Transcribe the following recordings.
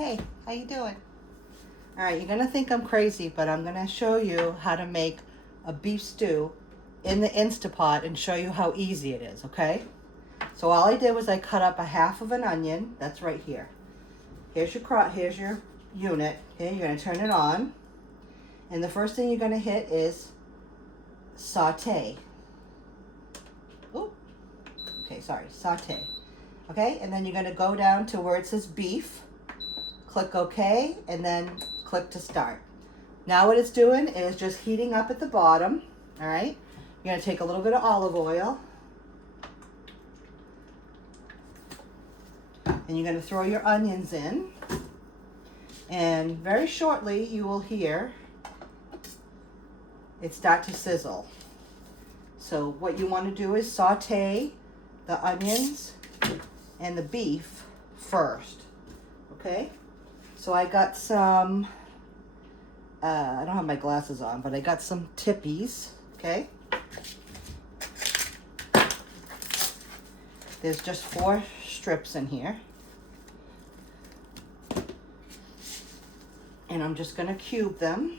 Hey, how you doing? All right, you're gonna think I'm crazy, but I'm gonna show you how to make a beef stew in the InstaPot and show you how easy it is, okay? So all I did was I cut up a half of an onion. That's right here. Here's your unit. Okay, you're gonna turn it on. And the first thing you're gonna hit is saute. Ooh, okay, sorry, saute. Okay, and then you're gonna go down to where it says beef. Click OK, and then click to start. Now what it's doing is just heating up at the bottom, all right? You're gonna take a little bit of olive oil, and you're gonna throw your onions in, and very shortly you will hear it start to sizzle. So what you wanna do is saute the onions and the beef first, okay? So I got some, I don't have my glasses on, but I got some tippies, okay? There's just 4 strips in here. And I'm just gonna cube them.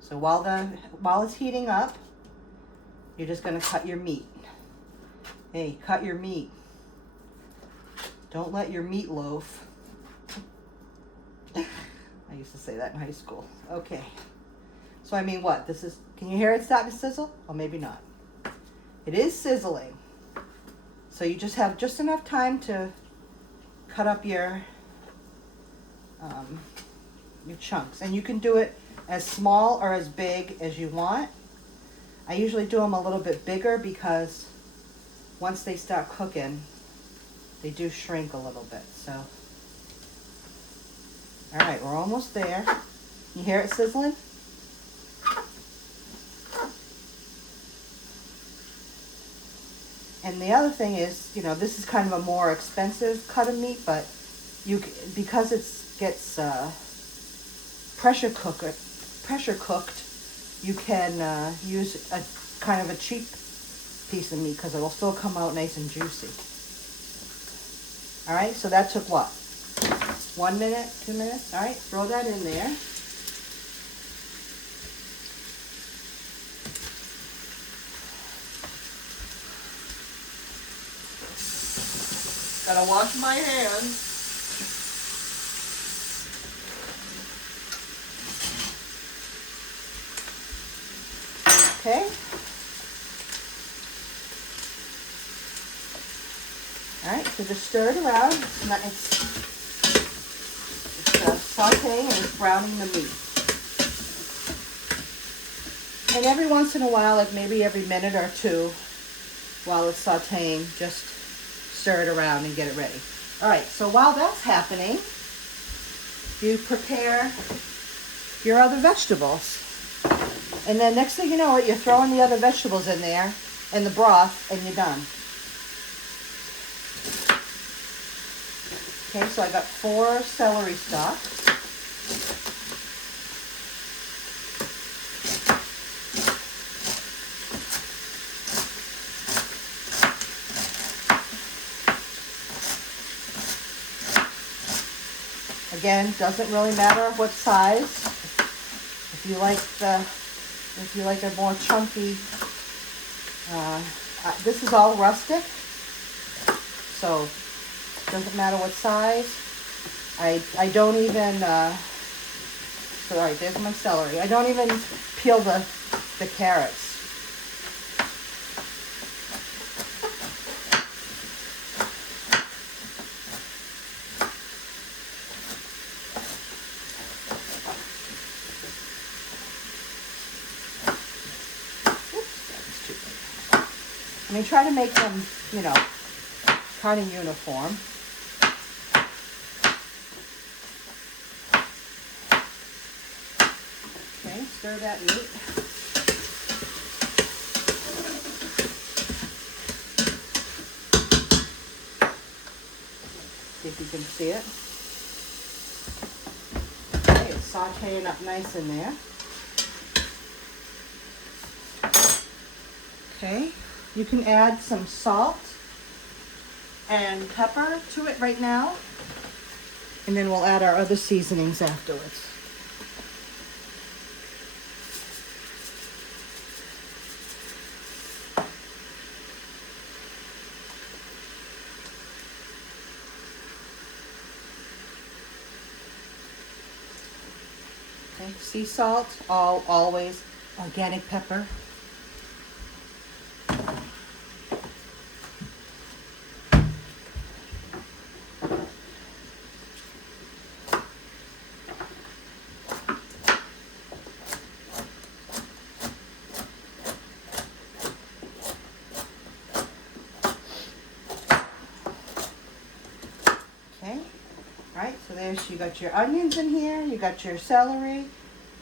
So while it's heating up, you're just gonna cut your meat. Hey, cut your meat. Don't let your meat loaf. I used to say that in high school. Okay. So I mean what? Can you hear it starting to sizzle? Or maybe not. It is sizzling. So you just have just enough time to cut up your chunks. And you can do it as small or as big as you want. I usually do them a little bit bigger because once they start cooking, they do shrink a little bit, so. All right, we're almost there. You hear it sizzling? And the other thing is, this is kind of a more expensive cut of meat, but because it gets pressure cooked, you can use a kind of a cheap piece of meat because it'll still come out nice and juicy. All right, so that took what? 1 minute, 2 minutes? All right, throw that in there. Gotta wash my hands. Okay. All right, so just stir it around. It's sauteing and it's browning the meat. And every once in a while, like maybe every minute or two, while it's sauteing, just stir it around and get it ready. All right, so while that's happening, you prepare your other vegetables. And then next thing you know it, you're throwing the other vegetables in there and the broth, and you're done. Okay, so I got 4 celery stalks. Again, doesn't really matter what size. If you like a more chunky, this is all rustic, so doesn't matter what size. I don't even, sorry, there's my celery. I don't even peel the carrots. I mean, try to make them, kind of uniform. Okay, stir that meat. See if you can see it. Okay, it's sauteing up nice in there. Okay, you can add some salt and pepper to it right now. And then we'll add our other seasonings afterwards. Okay, sea salt, always organic pepper. Okay, all right, so there's, you got your onions in here, you got your celery,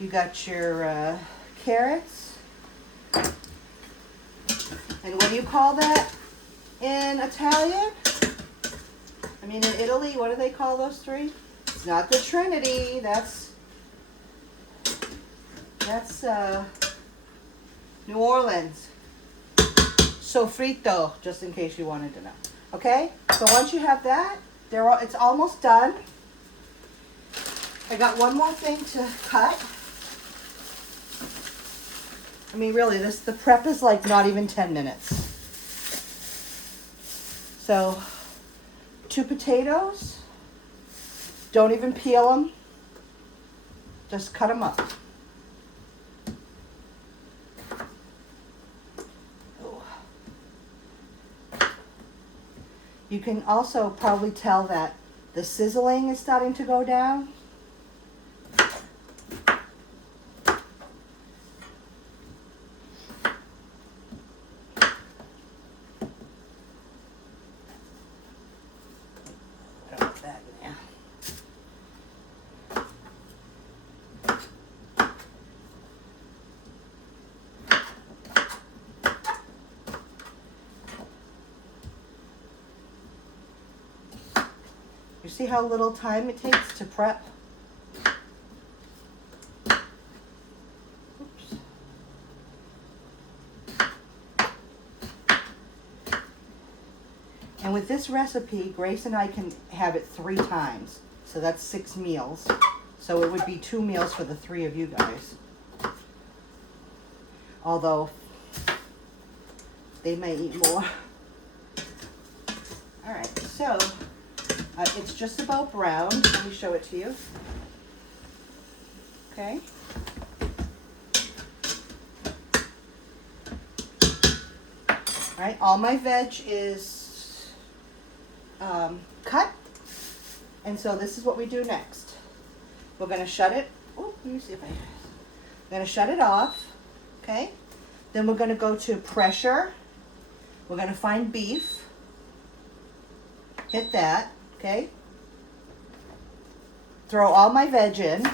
you got your carrots. And what do you call that in Italian? I mean, in Italy, what do they call those three? It's not the Trinity, that's New Orleans. Sofrito, just in case you wanted to know. Okay, so once you have that, it's almost done. I got one more thing to cut. I mean, really, the prep is like not even 10 minutes. So, 2 potatoes. Don't even peel them. Just cut them up. You can also probably tell that the sizzling is starting to go down. You see how little time it takes to prep? Oops. And with this recipe, Grace and I can have it 3 times. So that's 6 meals. So it would be 2 meals for the 3 of you guys. Although they may eat more. All right, so it's just about brown. Let me show it to you. Okay. All right, all my veg is cut. And so this is what we do next. We're going to shut it. Oh, let me see if I'm going to shut it off. Okay. Then we're going to go to pressure. We're going to find beef. Hit that. Okay. Throw all my veg in.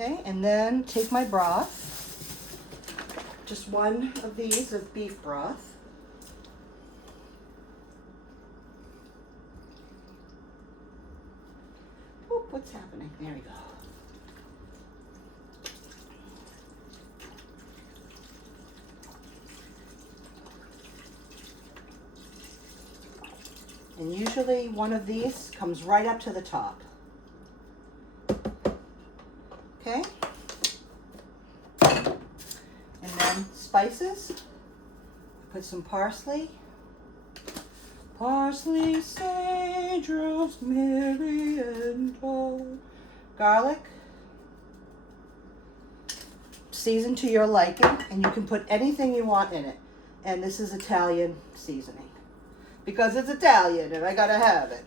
Okay, and then take my broth, just one of these of beef broth. Oop, what's happening? There we go. And usually one of these comes right up to the top. Okay, and then spices. Put some parsley, sage, rosemary, and garlic. Season to your liking, and you can put anything you want in it. And this is Italian seasoning because it's Italian, and I gotta have it.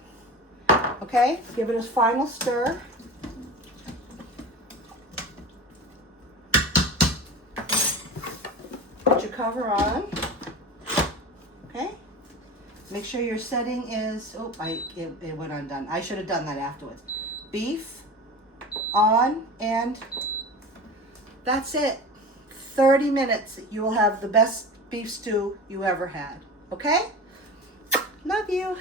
Okay, give it a final stir. Put your cover on. Okay, Make sure your setting is, oh, it went undone. I should have done that afterwards. Beef on, and that's it. 30 minutes, you will have the best beef stew you ever had. Okay? Love you.